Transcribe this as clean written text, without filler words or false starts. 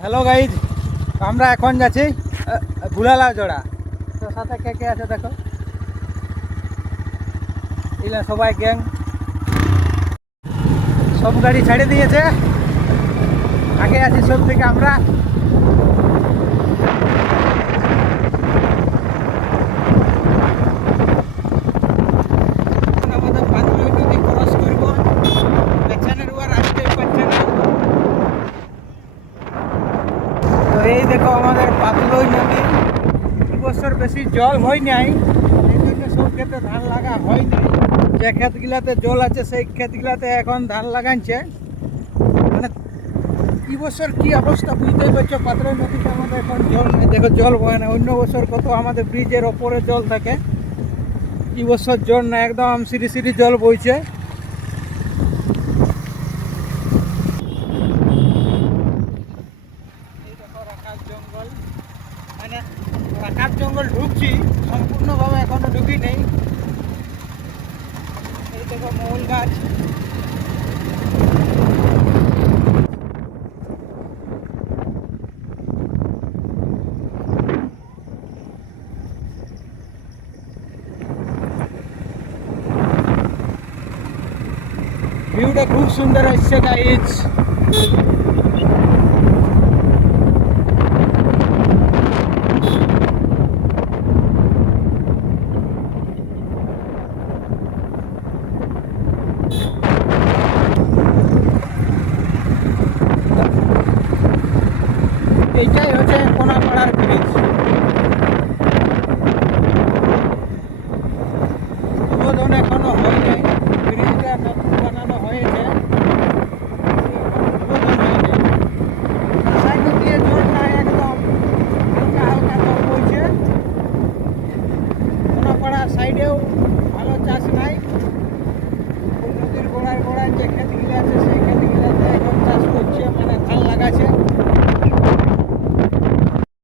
Hello guys, আমরা এখন যাচ্ছি ভুলালা জোড়া। তো সাথে কে কে আছে দেখো, এগুলা সবাই গ্যাং। সব গাড়ি ছেড়ে দিয়েছে, আগে আছি সব থেকে আমরা। আমাদের পাঁচমই নদী ক্রস করব, পেছনের ওয়ার আসতে পারছে না। তো এই দেখো আমাদের পাতলই নদী। এবছর বেশি জল হয় নাই, এই জন্য সব ক্ষেত্রে ধান লাগা হয় নাই। যে ক্ষেতগুলাতে জল আছে সেই ক্ষেতগুলাতে এখন ধান লাগাইছে। মানে এবছর কি অবস্থা বুঝতেই পারছো, পাতলই নদীতে আমাদের এখন জল নেই। দেখো জল বয় না, অন্য বছর কত আমাদের ব্রিজের ওপরে জল থাকে, এবছর জল না, একদম সিঁড়ি সিঁড়ি জল বইছে। জঙ্গল, মানে রাখার জঙ্গল ঢুকছি, সম্পূর্ণভাবে এখনো ঢুকি নেই। এই দেখো মৌল গাছ। ভিউটা খুব সুন্দর আসছে গাইজ। এইটাই হচ্ছে কোনাপাড়ার ব্রিজ।